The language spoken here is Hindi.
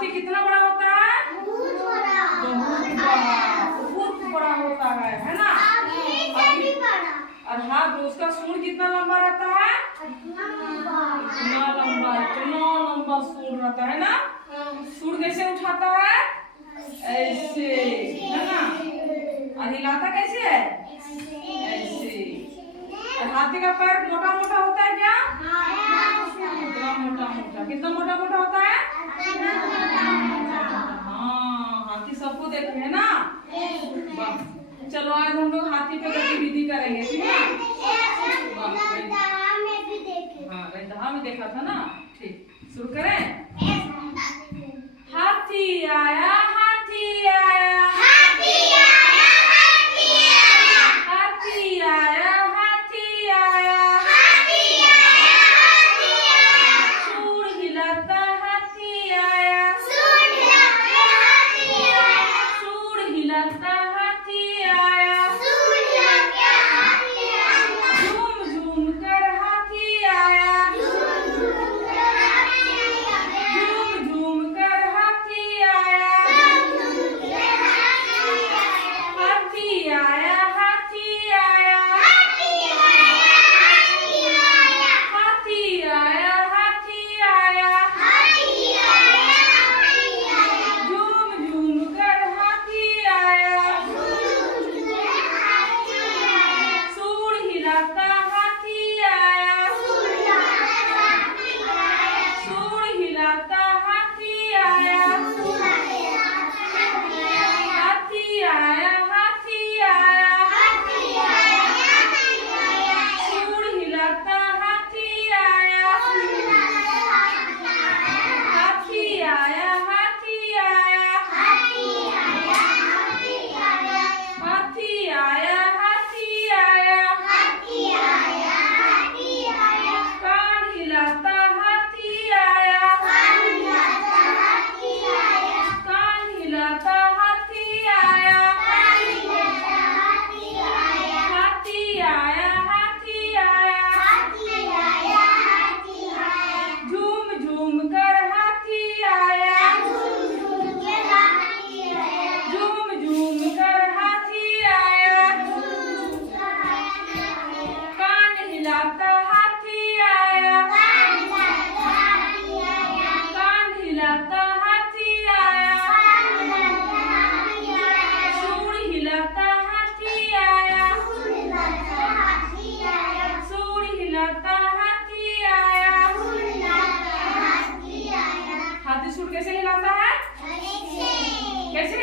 हाथी कितना बड़ा होता है? बहुत बड़ा। बहुत बड़ा होता है ना? और हाथ उसका सूंड कितना लंबा रहता है? इतना लंबा सूंड रहता है ना? सूंड कैसे उठाता है? ऐसे, है ना? और हिलाता कैसे है? ऐसे। और हाथी का पैर मोटा मोटा होता है क्या? कितना मोटा मोटा, कितना मोटा मोटा होता है? हाँ, हाथी सबको देख रहे हैं ना? चलो आज हम लोग हाथी पे गतिविधि करेंगे, ठीक है? हाँ, रैंदहा में देखा था ना? ठीक, शुरू करें? हाथी आया, हाथी आया, हाथी आया, हाथी आया, हाथी आया, हाथी आया, हाथी आया, हाथी आया, सूंड हिलाता हाथी आया, सूंड हिलाता हाथी आया, सूंड हिलाता हाथी आया, सूंड हिलाता हाथी आया, झूम झूम कर हाथी आया, झूम झूम कर हाथी आया, झूम झूम कर हाथी आया, झूम झूम कर हाथी आया, हाथी आया, हाथी आया, हाथी आया, हाथी आया, हाथी आया, हाथी आया, हाथी आया, झूम झूम कर हाथी आया, झूम झूम कर हाथी आया, सूंड हिलाता हाथी आया, सूंड हिलाता हाथी आया, सूंड हिलाता हाथी आया, हाथी आया, हाथी आया, हाथी आया, हाथी आया, सूंड हिलाता हाथी आया, हाथी आया, हाथी आया, हाथी आया, हाथी आया, हाथी आया, हाथी आया, हाथी आया, हाथी आया, कान हिलाता हाथी आया, कान हिलाता हाथी आया, कान हिलाता हाथी आया, कान हिलाता हाथी आया, हाथी आया, हाथी आया, हाथी आया, हाथी आया, झूम झूम कर हाथी आया, झूम झूम कर हाथी आया, झूम झूम कर हाथी आया, झूम झूम कर हाथी आया, कान हिलाता हाथी आया, कान हिलाता हाथी आया, कान हिलाता हाथी आया, कान हिलाता हाथी आया, सूंड हिलाता हाथी आया, सूंड हिलाता हाथी आया, सूंड हिलाता हाथी आया, सूंड हिलाता हाथी आया। हाथी सूंड कैसे हिलाता है? कैसे